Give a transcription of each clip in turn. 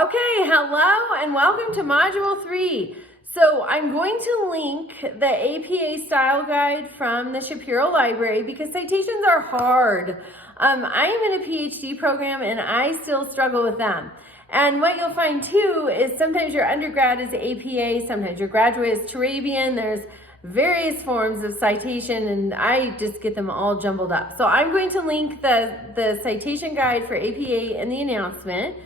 Okay, hello and welcome to Module 3. So I'm going to link the APA style guide from the Shapiro Library because citations are hard. I am in a PhD program and I still struggle with them. And what you'll find too is sometimes your undergrad is APA, sometimes your graduate is Turabian. There's various forms of citation and I just get them all jumbled up. So I'm going to link the citation guide for APA in the announcement.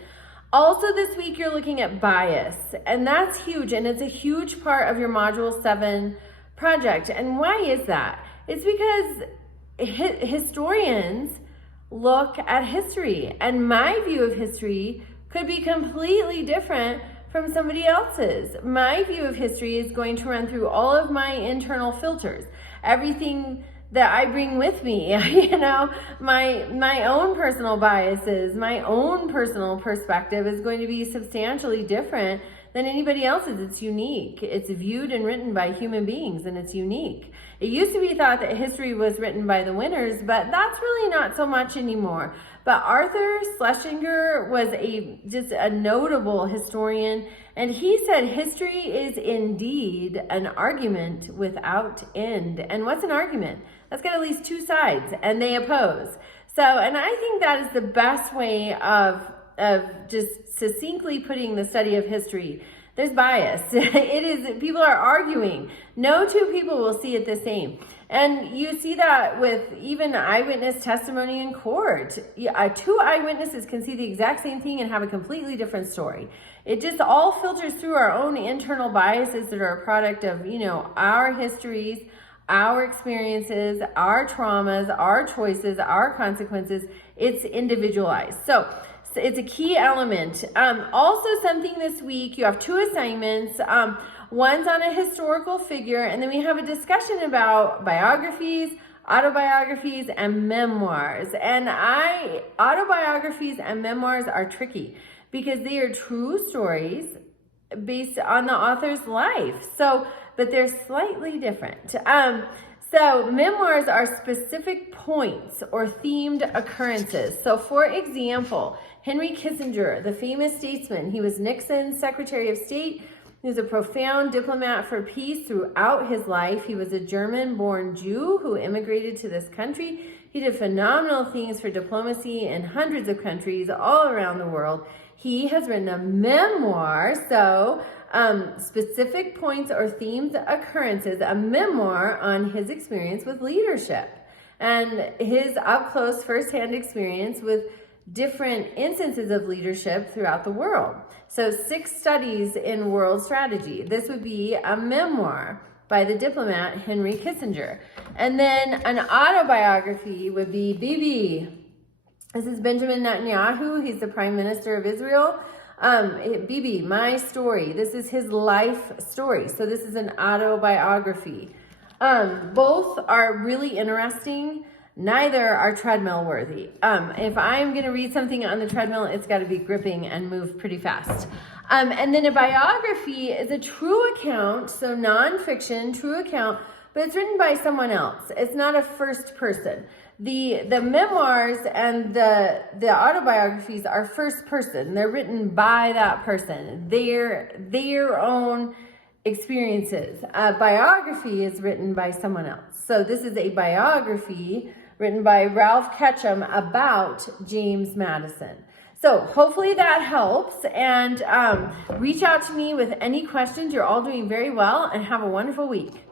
Also this week you're looking at bias, and that's huge, and it's a huge part of your Module 7 project. And why is that? It's because historians look at history, and my view of history could be completely different from somebody else's. My view of history is going to run through all of my internal filters, everything that I bring with me, my own personal biases, my own personal perspective is going to be substantially different than anybody else's. It's unique. It's viewed and written by human beings, and it's unique. It used to be thought that history was written by the winners, but that's really not so much anymore. But Arthur Schlesinger was just a notable historian, and he said history is indeed an argument without end. And what's an argument? That's got at least two sides, and they oppose. So, and I think that is the best way of just succinctly putting the study of history. There's bias. People are arguing. No two people will see it the same. And you see that with even eyewitness testimony in court. Two eyewitnesses can see the exact same thing and have a completely different story. It just all filters through our own internal biases that are a product of, our histories, our experiences, our traumas, our choices, our consequences. It's individualized. So it's a key element. Also something this week, you have two assignments. One's on a historical figure, and then we have a discussion about biographies, autobiographies, and memoirs. And autobiographies and memoirs are tricky because they are true stories based on the author's life. But they're slightly different. So memoirs are specific points or themed occurrences. So for example, Henry Kissinger, the famous statesman, he was Nixon's Secretary of State. He was a profound diplomat for peace throughout his life. He was a German-born Jew who immigrated to this country. He did phenomenal things for diplomacy in hundreds of countries all around the world. He has written a memoir, specific points or themed occurrences, a memoir on his experience with leadership and his up-close first-hand experience with different instances of leadership throughout the world. So 6 studies in world strategy. This would be a memoir by the diplomat Henry Kissinger. And then an autobiography would be Bibi. This is Benjamin Netanyahu. He's the Prime Minister of Israel. Bibi, my story. This is his life story. So this is an autobiography. Both are really interesting. Neither are treadmill worthy. If I'm going to read something on the treadmill, it's got to be gripping and move pretty fast. And then a biography is a true account, so nonfiction, true account, but it's written by someone else. It's not a first person. The memoirs and the autobiographies are first person. They're written by that person, their own experiences. A biography is written by someone else. So this is a biography written by Ralph Ketchum about James Madison. So hopefully that helps, and reach out to me with any questions. You're all doing very well, and have a wonderful week.